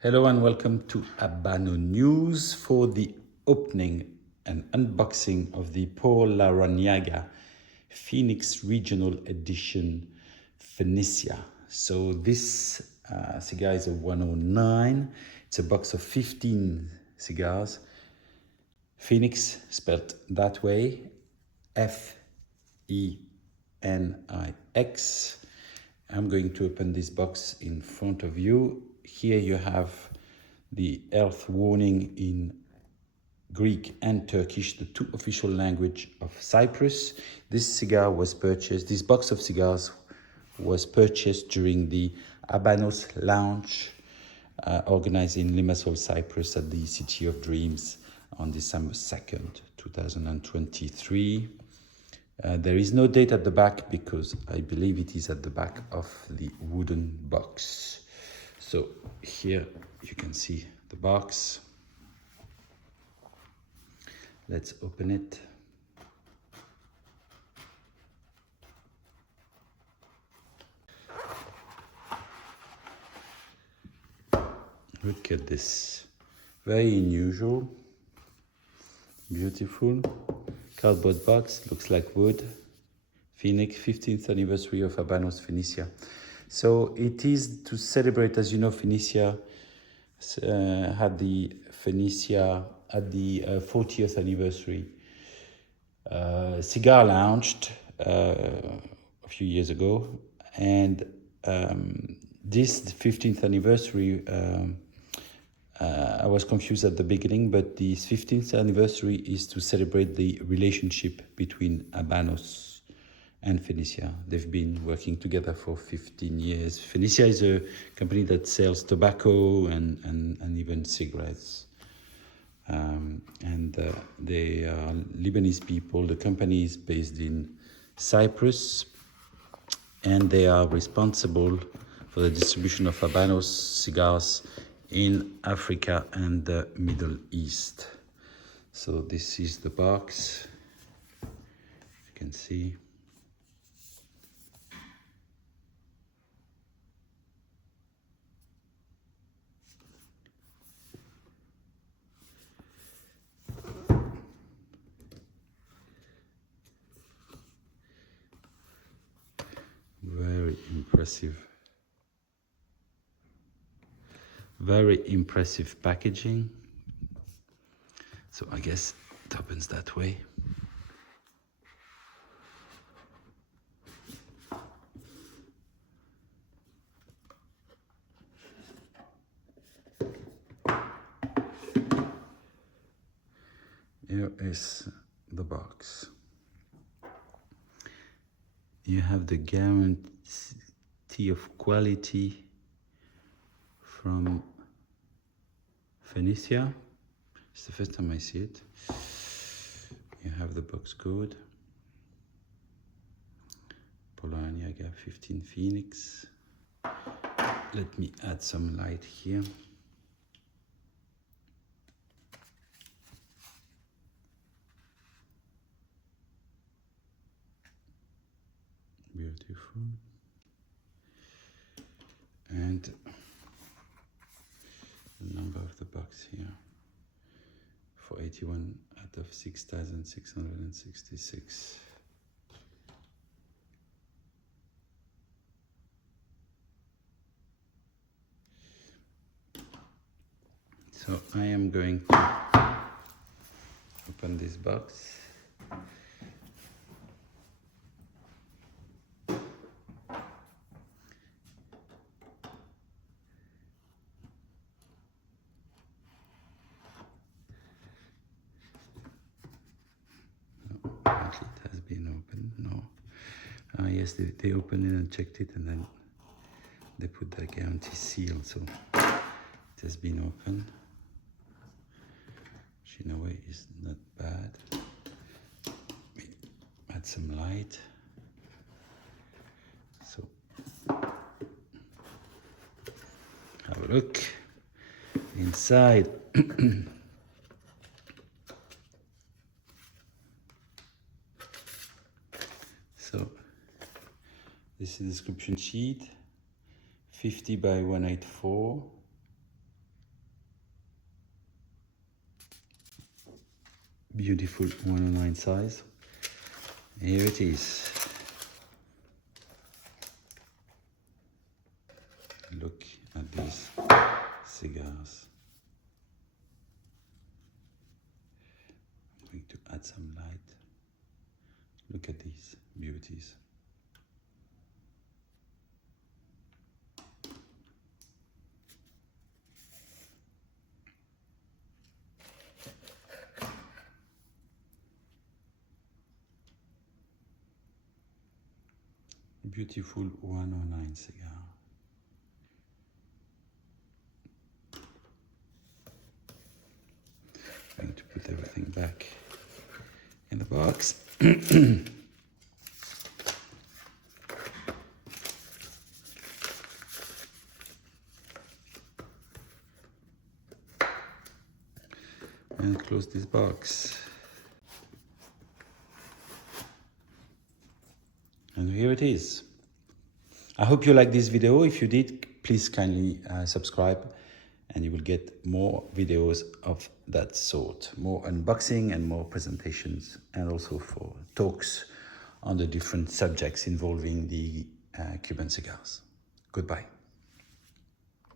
Hello and welcome to Habanos News for the opening and unboxing of the Larrañaga Fénix Regional Edition Phoenicia. So this cigar is a 109. It's a box of 15 cigars. Phoenix spelled that way, F-E-N-I-X. I'm going to open this box in front of you. Here you have the health warning in Greek and Turkish, the two official language of Cyprus. This box of cigars was purchased during the Habanos Launch organized in Limassol, Cyprus at the City of Dreams on December 2nd, 2023. There is no date at the back because I believe it is at the back of the wooden box. So here you can see the box. Let's open it. Look at this. Very unusual. Beautiful. Cardboard box, looks like wood. Phoenix, 15th anniversary of Habanos Phoenicia. So it is to celebrate, as you know, Phoenicia had the 40th anniversary cigar launched a few years ago, and this 15th anniversary, I was confused at the beginning, but the 15th anniversary is to celebrate the relationship between Habanos and Phoenicia. They've been working together for 15 years. Phoenicia is a company that sells tobacco and even cigarettes. They are Lebanese people. The company is based in Cyprus, and they are responsible for the distribution of Habanos cigars in Africa and the Middle East. So this is the box, you can see. Very impressive packaging. So I guess it opens that way. Here is the box. You have the guarantee of quality from Phoenicia. It's the first time I see it. You have the box code. Larrañaga 15 Phoenix. Let me add some light here. Beautiful. And the number of the box here, 481 out of 6,666. So I am going to open this box. It has been opened. No. Yes, they opened it and checked it, and then they put the guarantee seal. So it has been opened, which in a way is not bad. We add some light. So have a look inside. So this is the description sheet, 50 by 184. beautiful 109 size. Here it is. Look at these cigars. I'm going to add some light. Look at these beauties. Beautiful 109 cigar. I'm going to put everything back in the box. And close this box. And here it is. I hope you liked this video. If you did, please kindly subscribe and you will get more videos of that sort. More unboxing and more presentations, and also for talks on the different subjects involving the Cuban cigars. Goodbye.